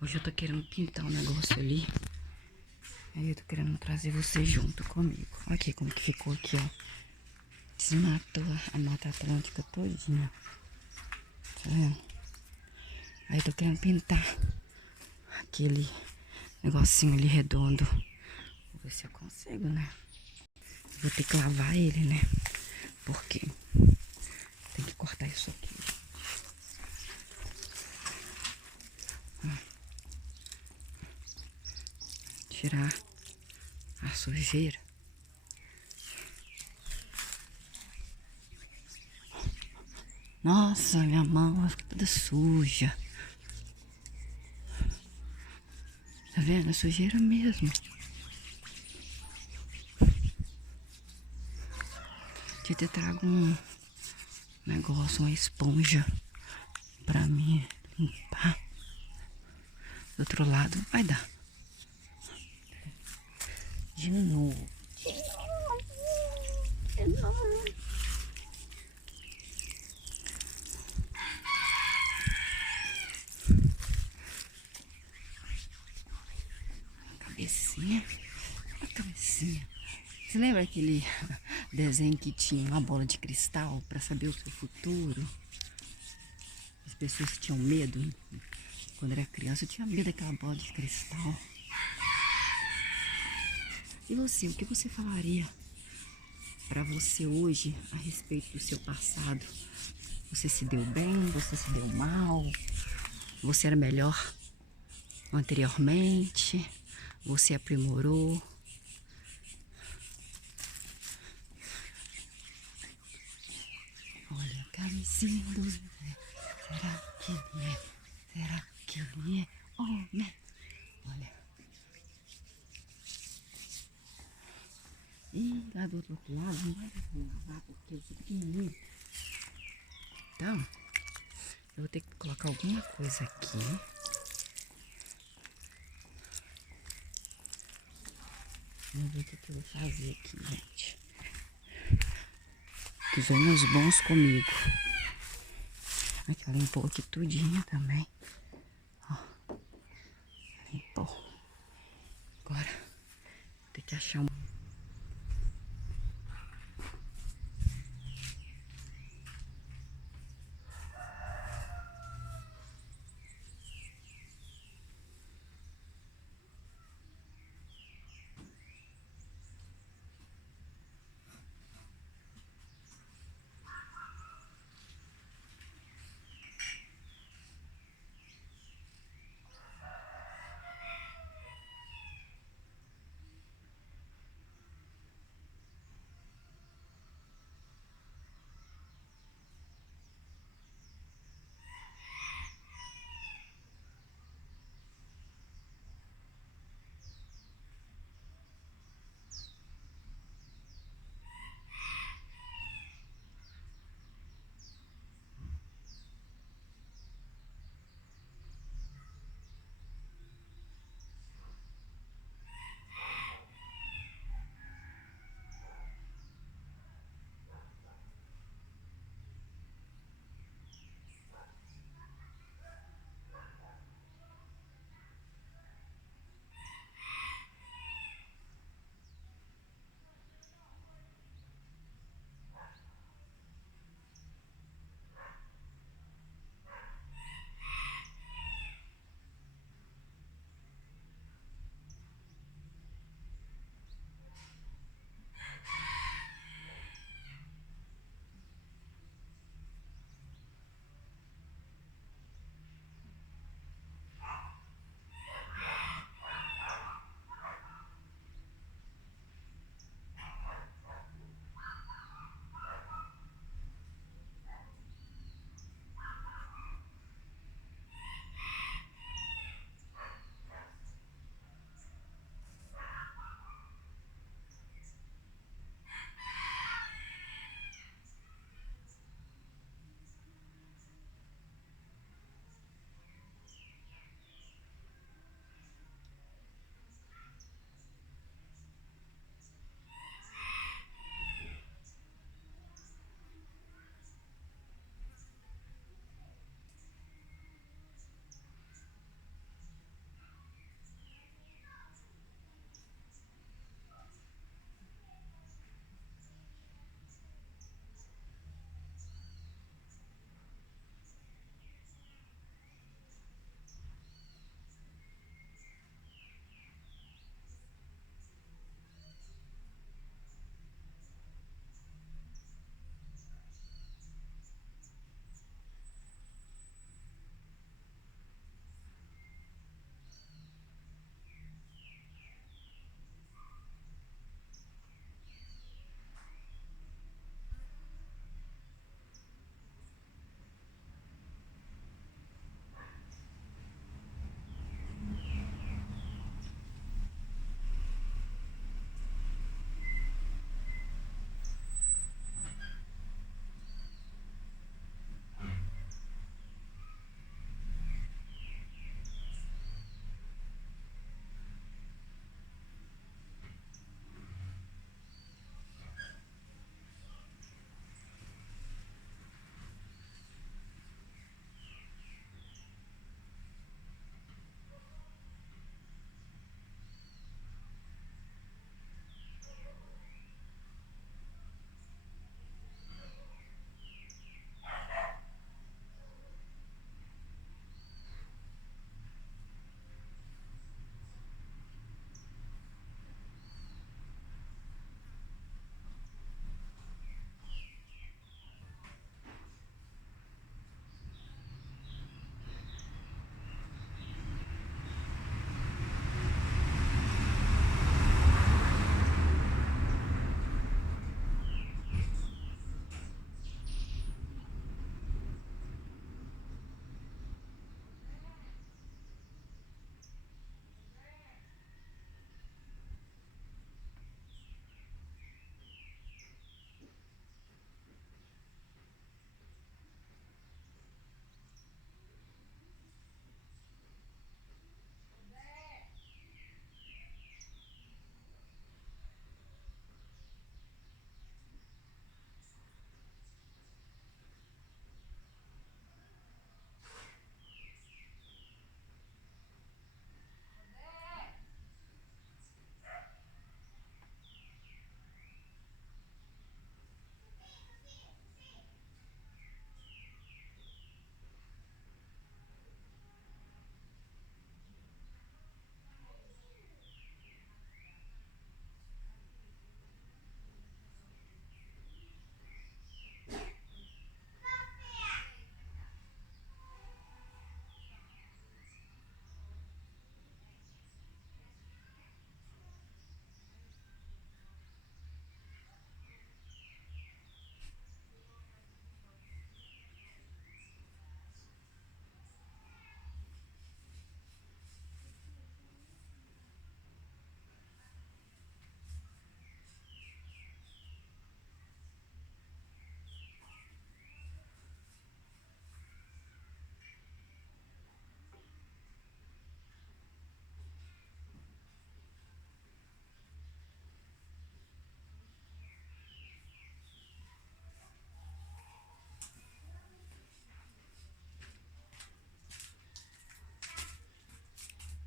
Hoje eu tô querendo pintar um negócio ali. Aí eu tô querendo trazer você junto comigo. Olha aqui como que ficou aqui, ó. Desmatou a Mata Atlântica todinha. Tá vendo? Aí eu tô querendo pintar aquele negocinho ali redondo. Vou ver se eu consigo, né? Vou ter que lavar ele, né? Porque tem que cortar isso aqui. Tirar a sujeira. Nossa, minha mão fica toda suja. Tá vendo? É sujeira mesmo. Tinha que trago um negócio, uma esponja pra mim limpar. Do outro lado vai dar. De novo. De novo. Cabecinha. A cabecinha. Você lembra aquele desenho que tinha uma bola de cristal para saber o seu futuro? As pessoas tinham medo. Quando era criança, eu tinha medo daquela bola de cristal. E você, o que você falaria para você hoje a respeito do seu passado? Você se deu bem? Você se deu mal? Você era melhor anteriormente? Você aprimorou? Olha a camisinha do Zé. Será que ele é? Será que ele é homem? Olha. E lá do outro lado não vai dar pra lavar porque eu sou pequenininho. Então, eu vou ter que colocar alguma coisa aqui. Vamos ver o que eu vou fazer aqui, gente. Que venham os bons comigo. Aqui, ela limpou aqui tudinho também. Ó. Limpou. Agora, vou ter que achar um.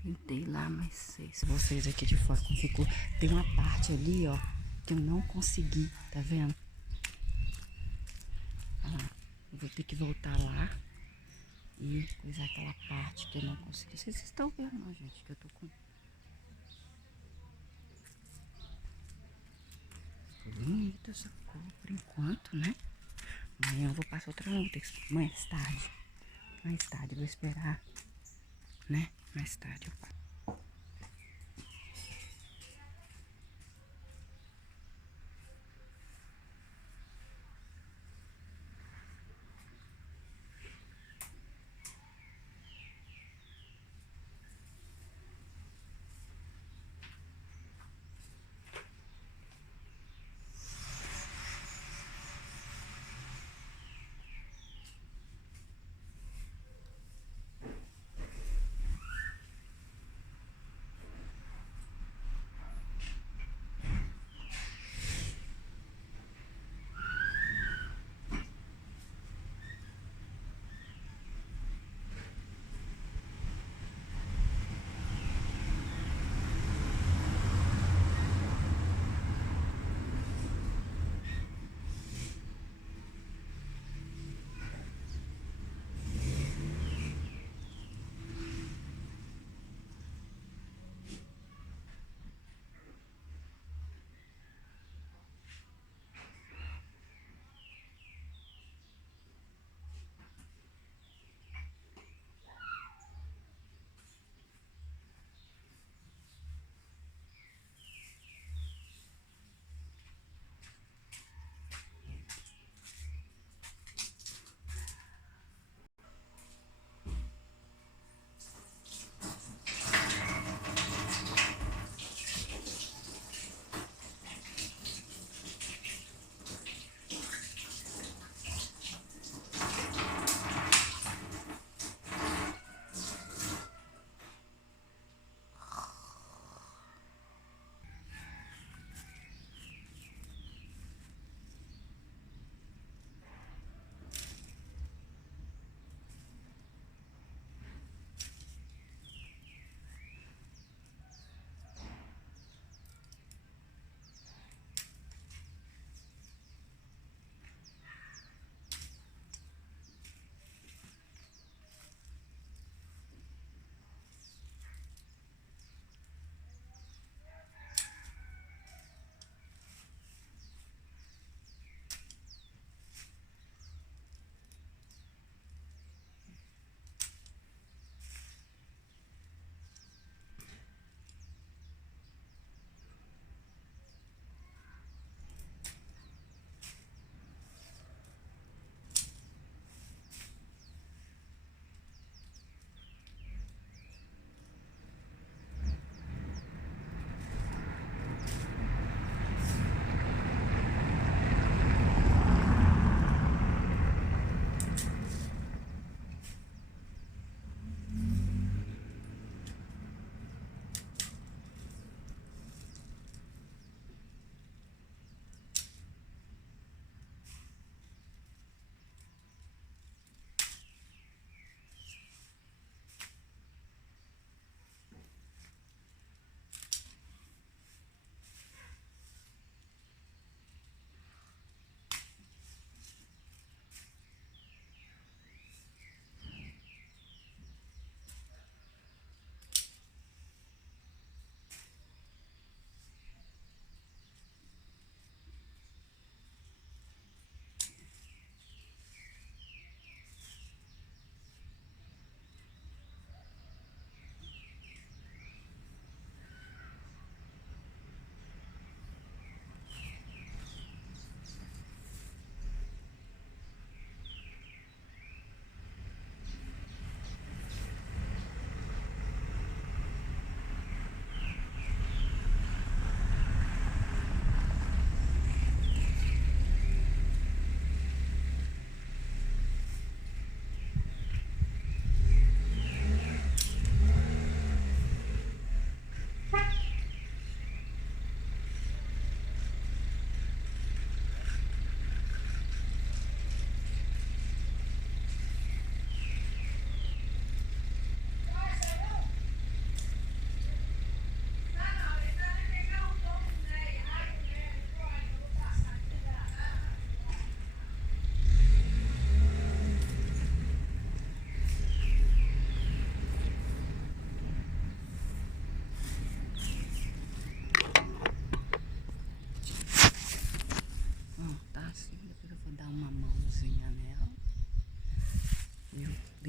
Tentei lá, mas sei. Vocês aqui de fora como ficou. Tem uma parte ali, ó, que eu não consegui, tá vendo? Olha lá. Eu vou ter que voltar lá e coisar aquela parte que eu não consegui. Vocês estão vendo, não, gente, que eu tô com... Bonita essa cor por enquanto, né? Amanhã eu vou passar outra não, vou ter que... Mais tarde. Mais tarde, eu vou esperar, né? Mais tarde eu passo.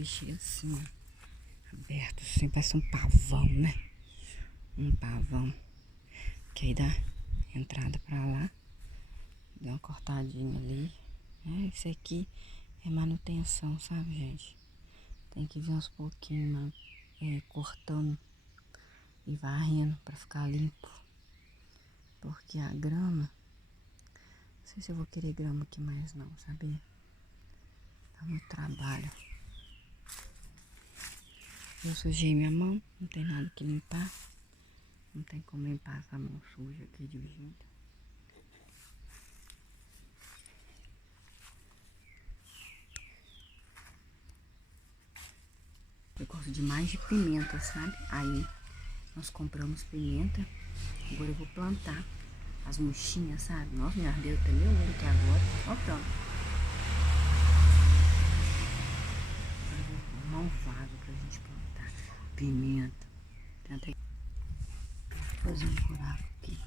deixei assim, ó, aberto, assim, parece um pavão, né? Um pavão. Que aí dá entrada pra lá. Deu uma cortadinha ali. Isso aqui é manutenção, sabe, gente? Tem que vir uns pouquinhos, cortando e varrendo pra ficar limpo. Porque a grama, não sei se eu vou querer grama aqui mais não, sabia? Dá muito trabalho. Eu sujei minha mão, não tem nada que limpar. Não tem como limpar essa mão suja aqui de jeito. Eu gosto demais de pimenta, sabe? Aí nós compramos pimenta. Agora eu vou plantar as murchinhas, sabe? Nossa, minha ardeu até meu olho aqui agora. Ó, pronto. Agora eu vou arrumar um vaso pra gente plantar pimenta. Tenta aí. Vou fazer um buraco aqui.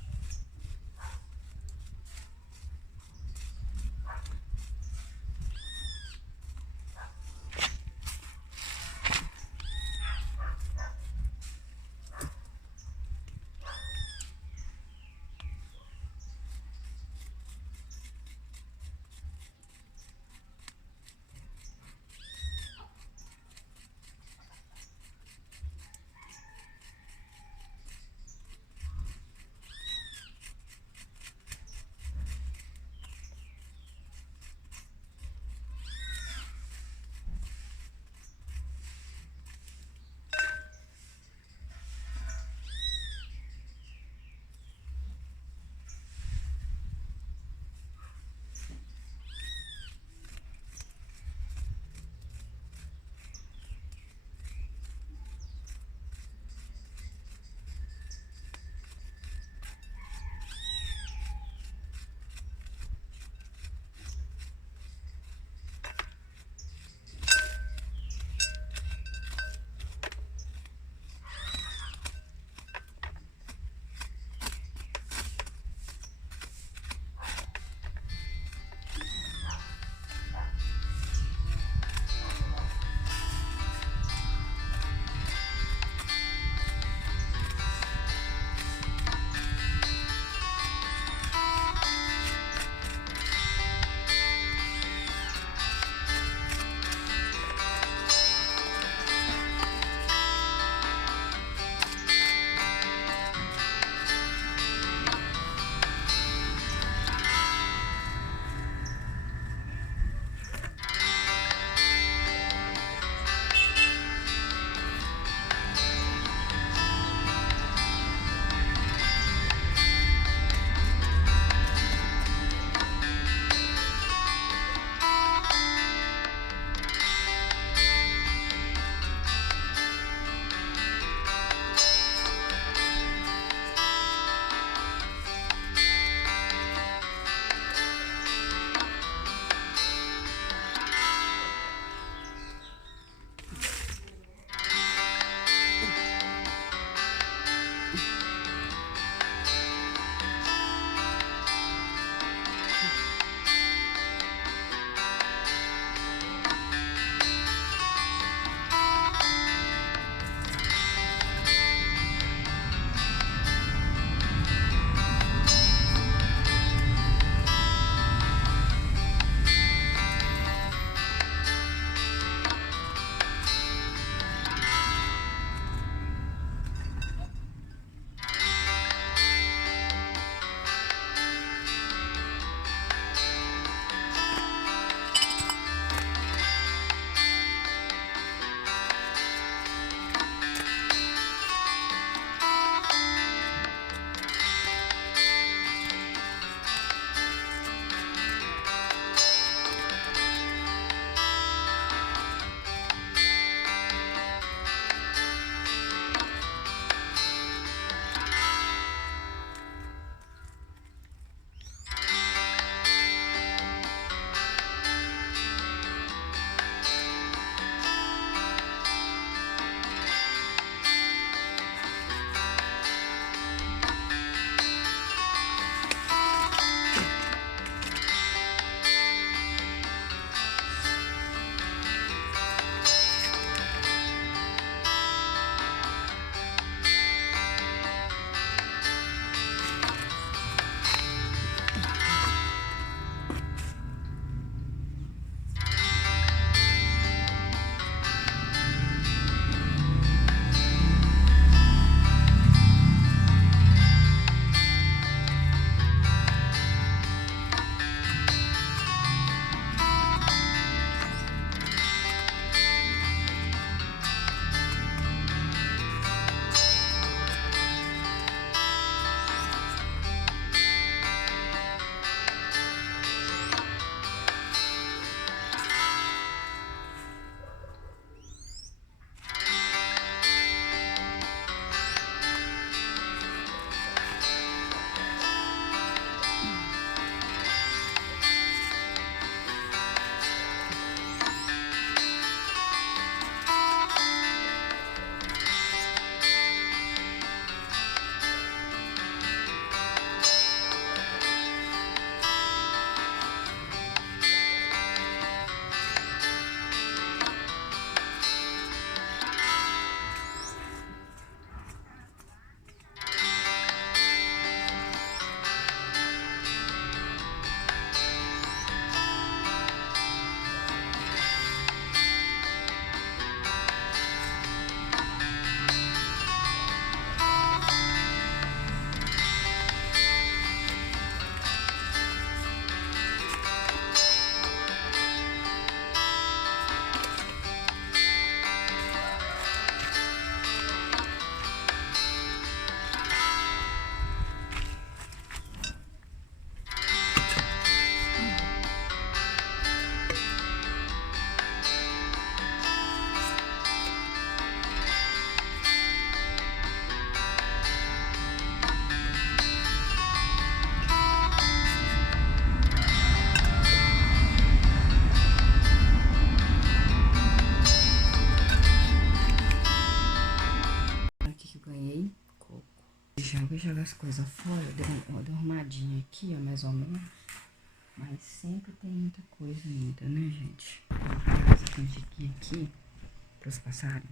joga as coisas fora. Eu dei uma arrumadinha aqui, ó, mais ou menos. Mas sempre tem muita coisa ainda, né, gente? Vou pegar essa canjiquinha aqui pros passarinhos.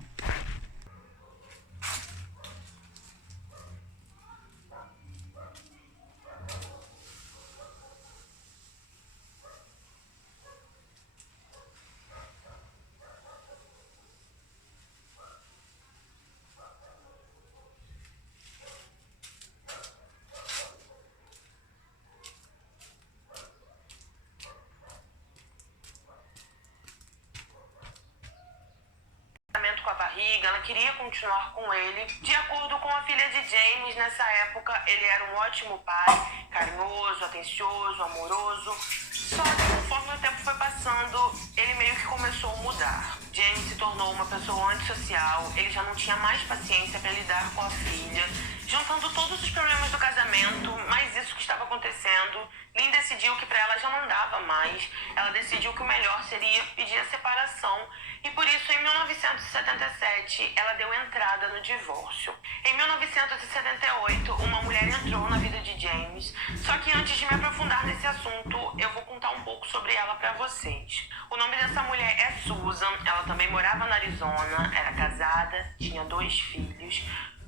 Com a barriga, ela queria continuar com ele. De acordo com a filha de James, nessa época ele era um ótimo pai, carinhoso, atencioso, amoroso. Só que conforme o tempo foi passando, ele meio que começou a mudar. James se tornou uma pessoa antissocial, ele já não tinha mais paciência para lidar com a filha, juntando todos os problemas do casamento, mais isso que estava acontecendo. Lynn decidiu que para ela já não dava mais. Ela decidiu que o melhor seria pedir a separação. E por isso, em 1977, ela deu entrada no divórcio. Em 1978, uma mulher entrou na vida de James. Só que antes de me aprofundar nesse assunto, eu vou contar um pouco sobre ela para vocês. O nome dessa mulher é Susan. Ela também morava na Arizona, era casada, tinha 2 filhos.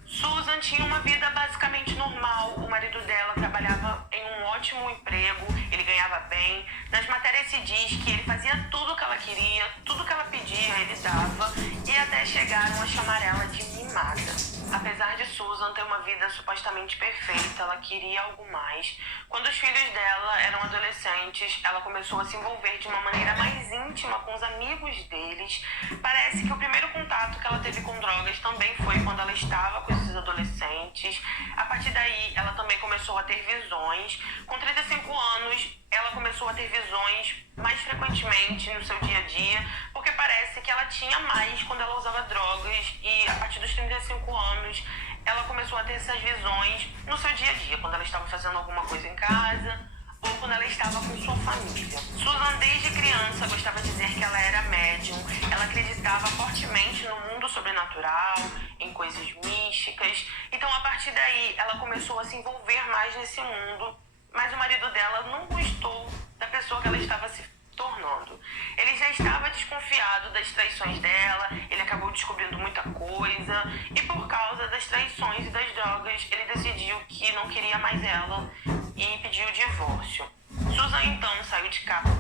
Susan tinha uma vida basicamente normal. O marido dela trabalhava em um ótimo emprego, ele ganhava bem. Nas matérias se diz que ele fazia tudo o que ela queria, tudo que ela pedia, ele dava. E até chegaram a chamar ela de mimada. Apesar de Susan ter uma vida supostamente perfeita, ela queria algo mais. Quando os filhos dela eram adolescentes, ela começou a se envolver de uma maneira mais íntima com os amigos deles. Parece que o primeiro contato que ela teve com drogas também foi quando ela estava com esses adolescentes. A partir daí, ela também começou a ter visões. Com 35 anos, ela começou a ter visões mais frequentemente no seu dia a dia, porque parece que ela tinha mais quando ela usava drogas, e a partir dos 35 anos ela começou a ter essas visões no seu dia a dia, quando ela estava fazendo alguma coisa em casa ou quando ela estava com sua família. Susan, desde criança, gostava de dizer que ela era médium. Ela acreditava fortemente no mundo sobrenatural, em coisas místicas. Então, a partir daí, ela começou a se envolver mais nesse mundo. Mas o marido dela não gostou da pessoa que ela estava se tornando. Ele já estava desconfiado das traições dela, ele acabou descobrindo muita coisa, e por causa das traições e das drogas, ele decidiu que não queria mais ela e pediu o divórcio. Susan então saiu de casa.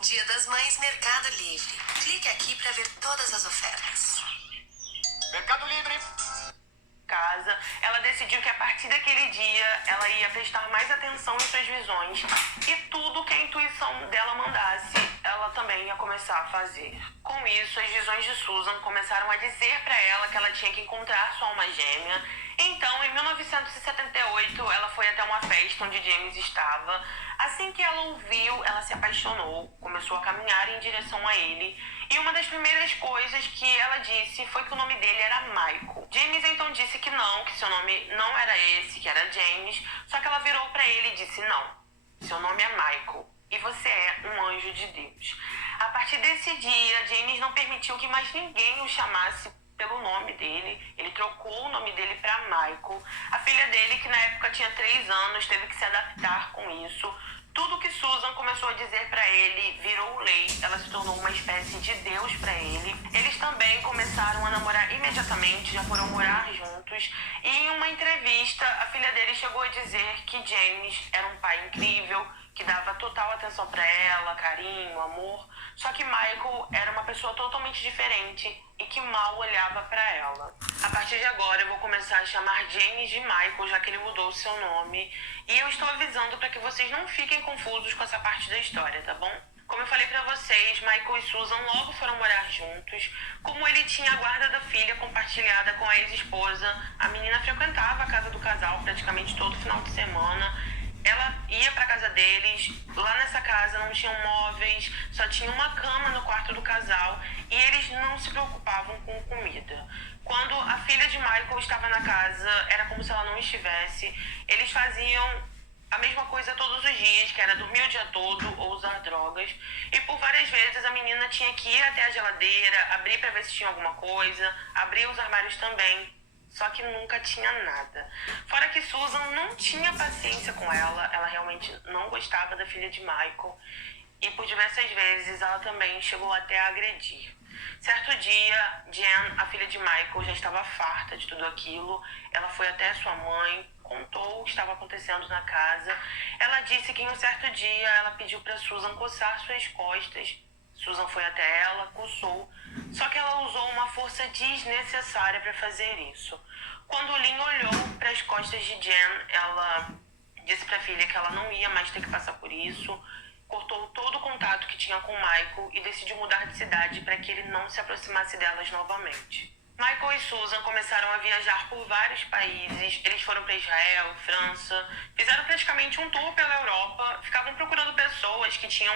Dia das Mães, Mercado Livre. Clique aqui para ver todas as ofertas. Mercado Livre. Casa, ela decidiu que a partir daquele dia ela ia prestar mais atenção em suas visões, e tudo que a intuição dela mandasse, ela também ia começar a fazer. Com isso, as visões de Susan começaram a dizer para ela que ela tinha que encontrar sua alma gêmea. Então, em 1978, ela foi até uma festa onde James estava. Assim que ela ouviu, ela se apaixonou, começou a caminhar em direção a ele. E uma das primeiras coisas que ela disse foi que o nome dele era Michael. James então disse que não, que seu nome não era esse, que era James. Só que ela virou para ele e disse: não, seu nome é Michael e você é um anjo de Deus. A partir desse dia, James não permitiu que mais ninguém o chamasse pelo nome dele. Ele trocou o nome dele para Michael. A filha dele, que na época tinha 3 anos, teve que se adaptar com isso. Tudo que Susan começou a dizer para ele virou lei. Ela se tornou uma espécie de Deus para ele. Eles também começaram a namorar imediatamente, já foram morar juntos. E em uma entrevista, a filha dele chegou a dizer que James era um pai incrível, que dava total atenção para ela, carinho, amor. Só que Michael era uma pessoa totalmente diferente e que mal olhava para ela. A partir de agora eu vou começar a chamar James de Michael, já que ele mudou o seu nome. E eu estou avisando para que vocês não fiquem confusos com essa parte da história, tá bom? Como eu falei pra vocês, Michael e Susan logo foram morar juntos. Como ele tinha a guarda da filha compartilhada com a ex-esposa, a menina frequentava a casa do casal praticamente todo final de semana. Ela ia pra casa deles. Lá nessa casa não tinham móveis, só tinha uma cama no quarto do casal, e eles não se preocupavam com comida. Quando a filha filha de Michael estava na casa, era como se ela não estivesse. Eles faziam a mesma coisa todos os dias, que era dormir o dia todo ou usar drogas. E por várias vezes a menina tinha que ir até a geladeira, abrir para ver se tinha alguma coisa, abrir os armários também. Só que nunca tinha nada. Fora que Susan não tinha paciência com ela realmente não gostava da filha de Michael. E por diversas vezes ela também chegou até a agredir. Certo dia, Jen, a filha de Michael, já estava farta de tudo aquilo. Ela foi até sua mãe, contou o que estava acontecendo na casa. Ela disse que em um certo dia ela pediu para Susan coçar suas costas. Susan foi até ela, coçou, só que ela usou uma força desnecessária para fazer isso. Quando Lynn olhou para as costas de Jen, ela disse para a filha que ela não ia mais ter que passar por isso, cortou todo o contato que tinha com Michael e decidiu mudar de cidade para que ele não se aproximasse delas novamente. Michael e Susan começaram a viajar por vários países. Eles foram para Israel, França, fizeram praticamente um tour pela Europa, ficavam procurando pessoas que tinham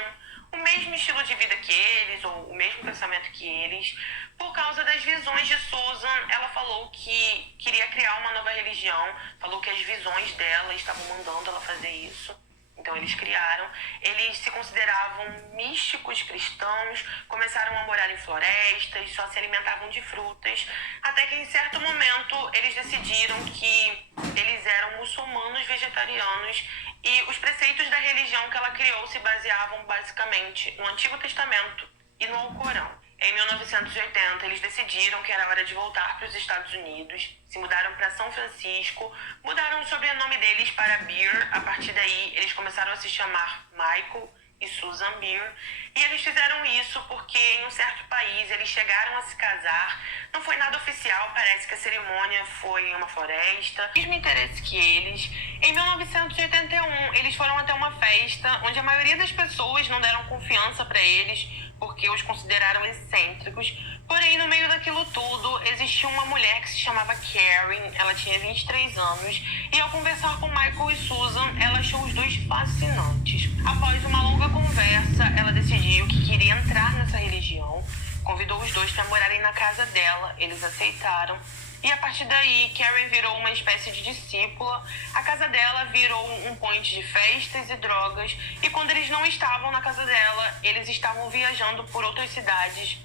o mesmo estilo de vida que eles, ou o mesmo pensamento que eles. Por causa das visões de Susan, ela falou que queria criar uma nova religião, falou que as visões dela estavam mandando ela fazer isso. Então eles criaram, eles se consideravam místicos cristãos, começaram a morar em florestas, só se alimentavam de frutas, até que em certo momento eles decidiram que eles eram muçulmanos vegetarianos e os preceitos da religião que ela criou se baseavam basicamente no Antigo Testamento e no Alcorão. Em 1980, eles decidiram que era hora de voltar para os Estados Unidos, se mudaram para São Francisco, mudaram o sobrenome deles para Beer. A partir daí, eles começaram a se chamar Michael e Susan Beer. E eles fizeram isso porque em um certo país eles chegaram a se casar. Não foi nada oficial, parece que a cerimônia foi em uma floresta. Mesmo interesse que eles. Em 1981, eles foram até uma festa onde a maioria das pessoas não deram confiança para eles, porque os consideraram excêntricos. Porém, no meio daquilo tudo, existia uma mulher que se chamava Karen. Ela tinha 23 anos. E ao conversar com Michael e Susan, ela achou os dois fascinantes. Após uma longa conversa, ela decidiu que queria entrar nessa religião. Convidou os dois para morarem na casa dela. Eles aceitaram. E a partir daí, Karen virou uma espécie de discípula. A casa dela virou um point de festas e drogas. E quando eles não estavam na casa dela, eles estavam viajando por outras cidades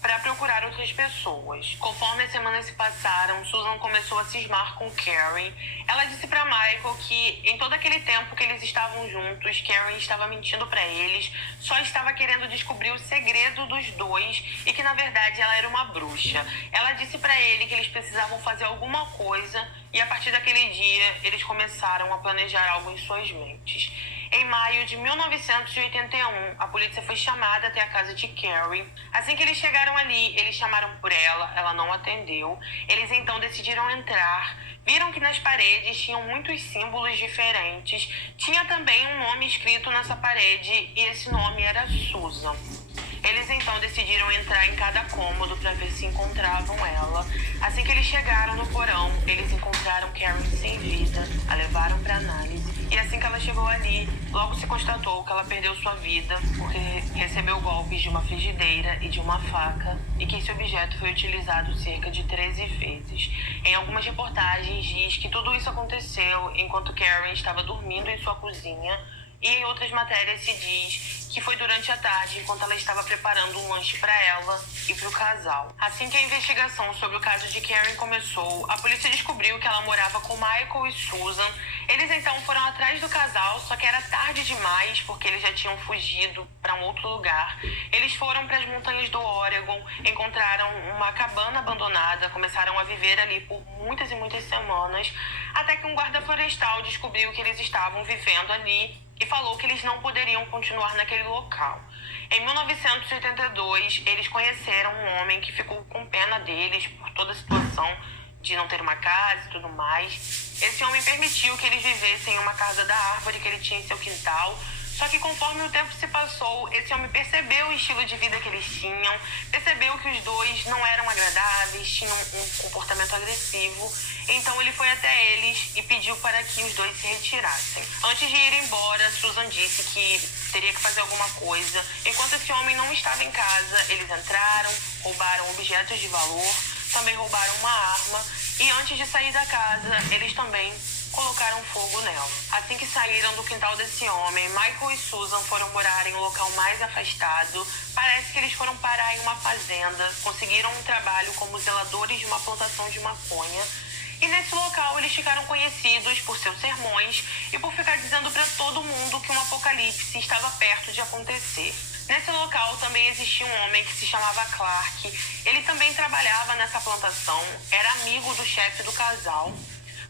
para procurar outras pessoas. Conforme as semanas se passaram, Susan começou a cismar com Karen. Ela disse para Michael que em todo aquele tempo que eles estavam juntos, Karen estava mentindo para eles, só estava querendo descobrir o segredo dos dois e que na verdade ela era uma bruxa. Ela disse para ele que eles precisavam fazer alguma coisa e a partir daquele dia eles começaram a planejar algo em suas mentes. Em maio de 1981, a polícia foi chamada até a casa de Karen. Assim que eles chegaram ali, eles chamaram por ela, ela não atendeu. Eles então decidiram entrar. Viram que nas paredes tinham muitos símbolos diferentes. Tinha também um nome escrito nessa parede e esse nome era Susan. Eles então decidiram entrar em cada cômodo para ver se encontravam ela. Assim que eles chegaram no porão, eles encontraram Karen sem vida, a levaram para análise. E assim que ela chegou ali, logo se constatou que ela perdeu sua vida porque recebeu golpes de uma frigideira e de uma faca e que esse objeto foi utilizado cerca de 13 vezes. Em algumas reportagens diz que tudo isso aconteceu enquanto Karen estava dormindo em sua cozinha e em outras matérias se diz que foi durante a tarde, enquanto ela estava preparando um lanche para ela e para o casal. Assim que a investigação sobre o caso de Karen começou, a polícia descobriu que ela morava com Michael e Susan. Eles então foram atrás do casal, só que era tarde demais, porque eles já tinham fugido para um outro lugar. Eles foram para as montanhas do Oregon, encontraram uma cabana abandonada, começaram a viver ali por muitas e muitas semanas, até que um guarda florestal descobriu que eles estavam vivendo ali e falou que eles não poderiam continuar naquele local. Em 1982, eles conheceram um homem que ficou com pena deles por toda a situação de não ter uma casa e tudo mais. Esse homem permitiu que eles vivessem em uma casa da árvore que ele tinha em seu quintal. Só que conforme o tempo se passou, esse homem percebeu o estilo de vida que eles tinham, percebeu que os dois não eram agradáveis, tinham um comportamento agressivo. Então ele foi até eles e pediu para que os dois se retirassem. Antes de ir embora, Susan disse que teria que fazer alguma coisa. Enquanto esse homem não estava em casa, eles entraram, roubaram objetos de valor. também roubaram uma arma e antes de sair da casa, eles também colocaram fogo nela. Assim que saíram do quintal desse homem, Michael e Susan foram morar em um local mais afastado. Parece que eles foram parar em uma fazenda, conseguiram um trabalho como zeladores de uma plantação de maconha. E nesse local eles ficaram conhecidos por seus sermões e por ficar dizendo para todo mundo que um apocalipse estava perto de acontecer. Nesse local também existia um homem que se chamava Clark. Ele também trabalhava nessa plantação, era amigo do chefe do casal.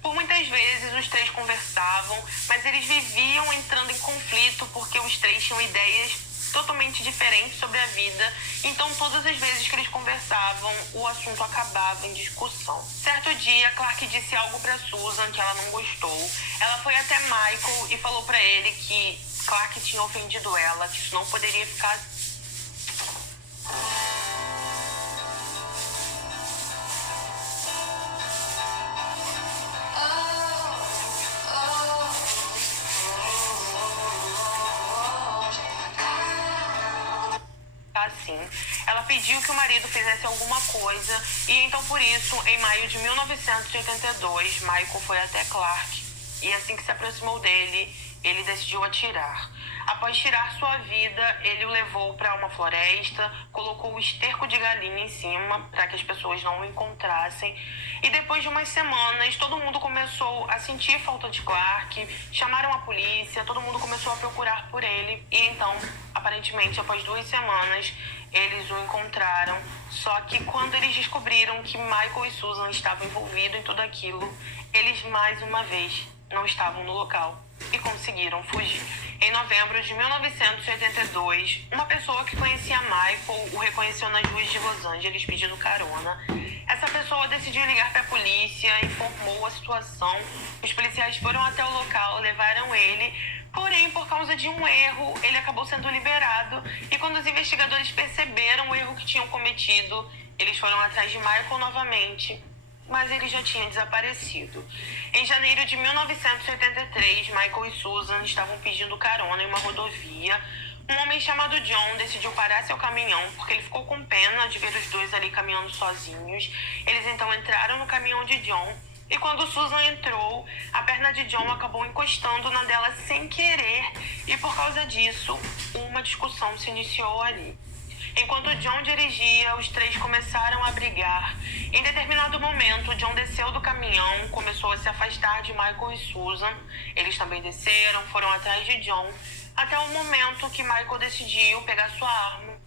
Por muitas vezes os três conversavam, mas eles viviam entrando em conflito porque os três tinham ideias totalmente diferentes sobre a vida. Então todas as vezes que eles conversavam, o assunto acabava em discussão. Certo dia, Clark disse algo para Susan que ela não gostou. Ela foi até Michael e falou para ele que Clark tinha ofendido ela, que isso não poderia ficar assim. Ela pediu que o marido fizesse alguma coisa e então por isso, em maio de 1982, Michael foi até Clark e assim que se aproximou dele, ele decidiu atirar. Após tirar sua vida, ele o levou para uma floresta, colocou o esterco de galinha em cima para que as pessoas não o encontrassem. E depois de umas semanas, todo mundo começou a sentir falta de Clark, chamaram a polícia, todo mundo começou a procurar por ele. E então, aparentemente, após 2 semanas, eles o encontraram. Só que quando eles descobriram que Michael e Susan estavam envolvidos em tudo aquilo, eles mais uma vez não estavam no local e conseguiram fugir. Em novembro de 1982, uma pessoa que conhecia Michael o reconheceu nas ruas de Los Angeles pedindo carona. Essa pessoa decidiu ligar para a polícia, informou a situação. Os policiais foram até o local, levaram ele. Porém, por causa de um erro, ele acabou sendo liberado. E quando os investigadores perceberam o erro que tinham cometido, eles foram atrás de Michael novamente, mas ele já tinha desaparecido. Em janeiro de 1983, Michael e Susan estavam pedindo carona em uma rodovia. Um homem chamado John decidiu parar seu caminhão porque ele ficou com pena de ver os dois ali caminhando sozinhos. Eles então entraram no caminhão de John e quando Susan entrou, a perna de John acabou encostando na dela sem querer e por causa disso, uma discussão se iniciou ali. Enquanto John dirigia, os três começaram a brigar. Em determinado momento, John desceu do caminhão, começou a se afastar de Michael e Susan. Eles também desceram, foram atrás de John, até o momento que Michael decidiu pegar sua arma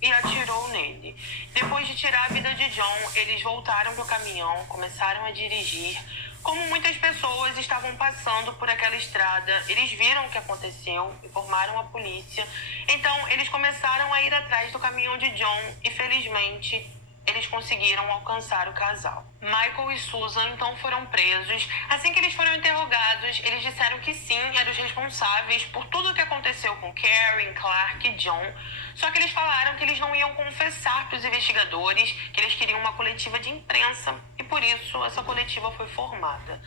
e atirou nele. Depois de tirar a vida de John, eles voltaram para o caminhão, começaram a dirigir. Como muitas pessoas estavam passando por aquela estrada, eles viram o que aconteceu, informaram a polícia. Então, eles começaram a ir atrás do caminhão de John e, felizmente, eles conseguiram alcançar o casal. Michael e Susan então foram presos. Assim que eles foram interrogados, eles disseram que sim, eram os responsáveis por tudo o que aconteceu com Karen, Clark e John. Só que eles falaram que eles não iam confessar para os investigadores, que eles queriam uma coletiva de imprensa e por isso essa coletiva foi formada.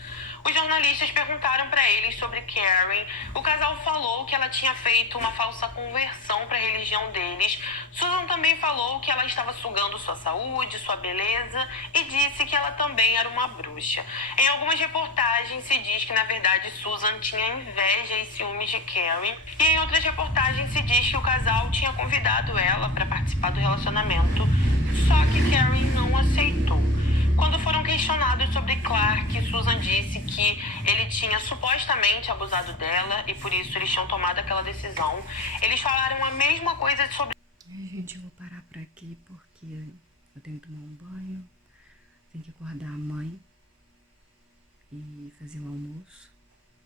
Os jornalistas perguntaram para eles sobre Karen. O casal falou que ela tinha feito uma falsa conversão para a religião deles. Susan também falou que ela estava sugando sua saúde, sua beleza e disse que ela também era uma bruxa. Em algumas reportagens se diz que na verdade Susan tinha inveja e ciúmes de Karen. E em outras reportagens se diz que o casal tinha convidado ela para participar do relacionamento. Só que Karen não aceitou. Quando foram questionados sobre Clark, Susan disse que ele tinha supostamente abusado dela e por isso eles tinham tomado aquela decisão. Eles falaram a mesma coisa sobre... Gente, eu vou parar por aqui porque eu tenho que tomar um banho, tenho que acordar a mãe e fazer um almoço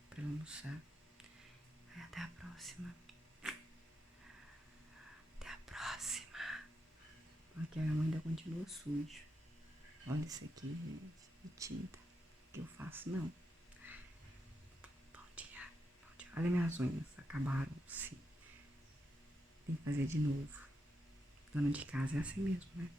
para almoçar. Até a próxima. Até a próxima. Aqui a mãe ainda continua sujo. Olha isso aqui, gente, de tinta. Que eu faço, não. Bom dia, bom dia. Olha minhas unhas, acabaram-se. Tem que fazer de novo. Dona de casa é assim mesmo, né?